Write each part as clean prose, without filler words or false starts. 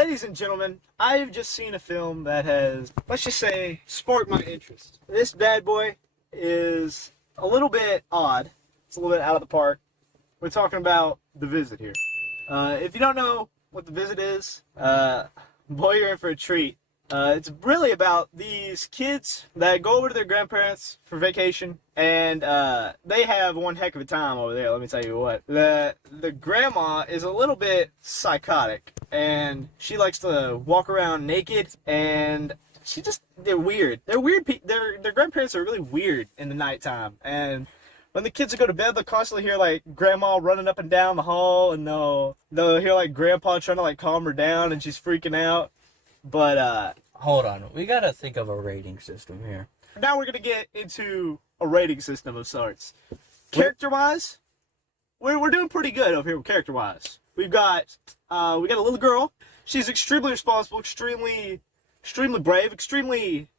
Ladies and gentlemen, I've just seen a film that has, let's just say, sparked my interest. This bad boy is a little bit odd. It's a little bit out of the park. We're talking about The Visit here. If you don't know what The Visit is, boy, you're in for a treat. It's really about these kids that go over to their grandparents for vacation, and they have one heck of a time over there, let me tell you what. The grandma is a little bit psychotic, and she likes to walk around naked, and they're weird. They're weird. Their grandparents are really weird in the nighttime, and when the kids go to bed, they'll constantly hear, like, grandma running up and down the hall, and they'll hear, like, grandpa trying to, like, calm her down, and she's freaking out. But, hold on. We gotta think of a rating system here. now we're gonna get into a rating system of sorts. Character-wise, we're doing pretty good over here with character-wise. We got a little girl. She's extremely responsible, extremely brave,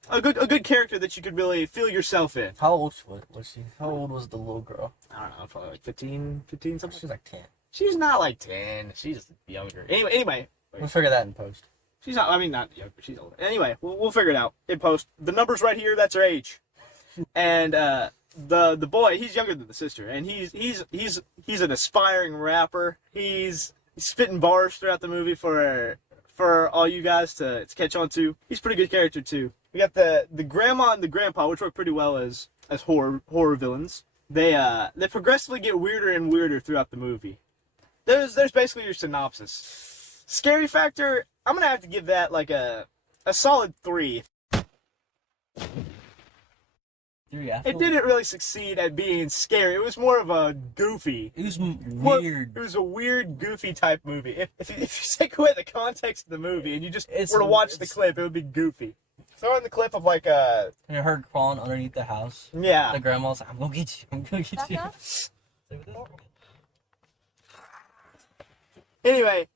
a good character that you could really feel yourself in. How old was she? How old was the little girl? I don't know, probably like 15 something. She's like 10. She's not like 10. She's younger. Anyway. We'll figure that in post. She's not, I mean, not younger, she's older. Anyway, we'll figure it out in post. The number's right here, that's her age. And, the boy, he's younger than the sister, and he's an aspiring rapper. He's spitting bars throughout the movie for all you guys to catch on to. He's a pretty good character, too. We got the grandma and the grandpa, which work pretty well as horror villains. They progressively get weirder and weirder throughout the movie. There's basically your synopsis. Scary factor, I'm gonna have to give that like a solid 3. It didn't really succeed at being scary. It was more of a goofy. It was weird. It was a weird, goofy type movie. If you take away the context of the movie and you just were to watch the clip, it would be goofy. Throw in the clip of like and her crawling underneath the house. Yeah. The grandma's like, I'm gonna get you. I'm gonna get you. Anyway,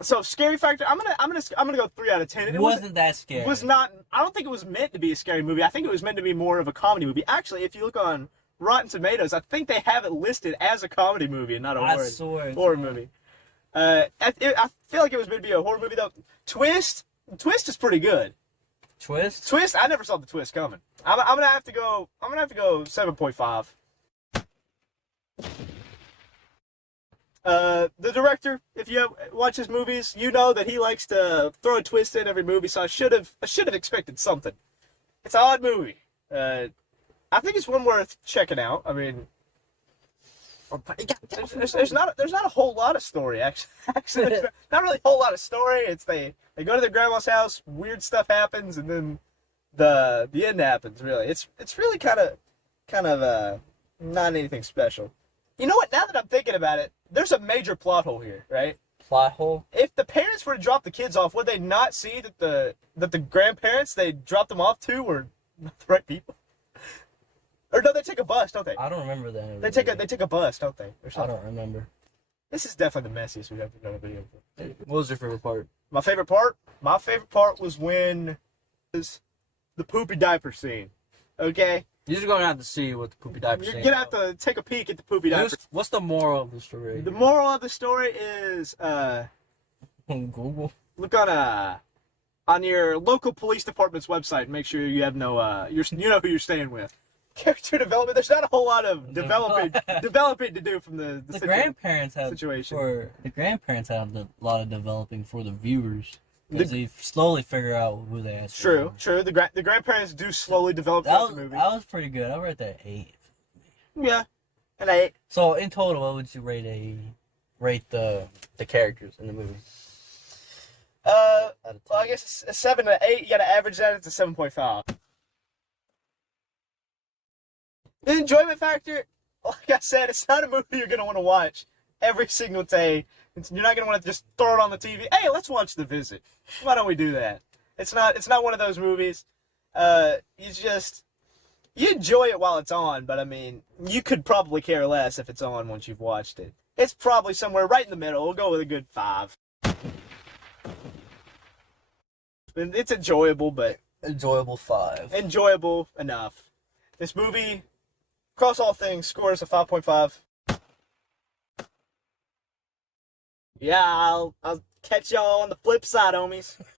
so scary factor, I'm gonna go 3 out of 10. It wasn't that scary. It was not. I don't think it was meant to be a scary movie. I think it was meant to be more of a comedy movie. Actually, if you look on Rotten Tomatoes, I think they have it listed as a comedy movie and not a horror movie. I feel like it was meant to be a horror movie though. Twist is pretty good. Twist? I never saw the twist coming. I'm gonna have to go 7.5. The director, if you watch his movies, you know that he likes to throw a twist in every movie, so I should have expected something. It's an odd movie. I think it's one worth checking out. I mean, there's not a whole lot of story, actually. There's not really a whole lot of story. It's they go to their grandma's house, weird stuff happens, and then the end happens, really. It's really kind of not anything special. You know what? Now that I'm thinking about it, there's a major plot hole here, right? Plot hole? If the parents were to drop the kids off, would they not see that the grandparents they dropped them off to were not the right people? Or no, they take a bus, don't they? I don't remember that. They take a bus, don't they? Or something. I don't remember. This is definitely the messiest we've ever done a video. What was your favorite part? My favorite part? My favorite part was when the poopy diaper scene. Okay? You're just going to have to see what the poopy diaper scene is. You're going to have to take a peek at the poopy diaper. What's the moral of the story? The moral of the story is, Google. Look on your local police department's website and make sure you have no, you know who you're staying with. Character development, there's not a whole lot of developing to do from the grandparents have situation. The grandparents have a lot of developing for the viewers. Because they slowly figure out who they are. True. The grandparents do slowly develop throughout the movie. That was pretty good. I rate that 8. Yeah, an 8. So in total, what would you rate the characters in the movie? Well, I guess a 7 to 8. You gotta average that. It's a 7.5. The enjoyment factor, like I said, it's not a movie you're gonna want to watch every single day. You're not gonna want to just throw it on the TV. Hey, let's watch The Visit. Why don't we do that? It's not one of those movies. You enjoy it while it's on, but I mean, you could probably care less if it's on once you've watched it. It's probably somewhere right in the middle. We'll go with a good 5. It's enjoyable, but enjoyable 5. Enjoyable enough. This movie, across all things, scores a 5.5. Yeah, I'll catch y'all on the flip side, homies.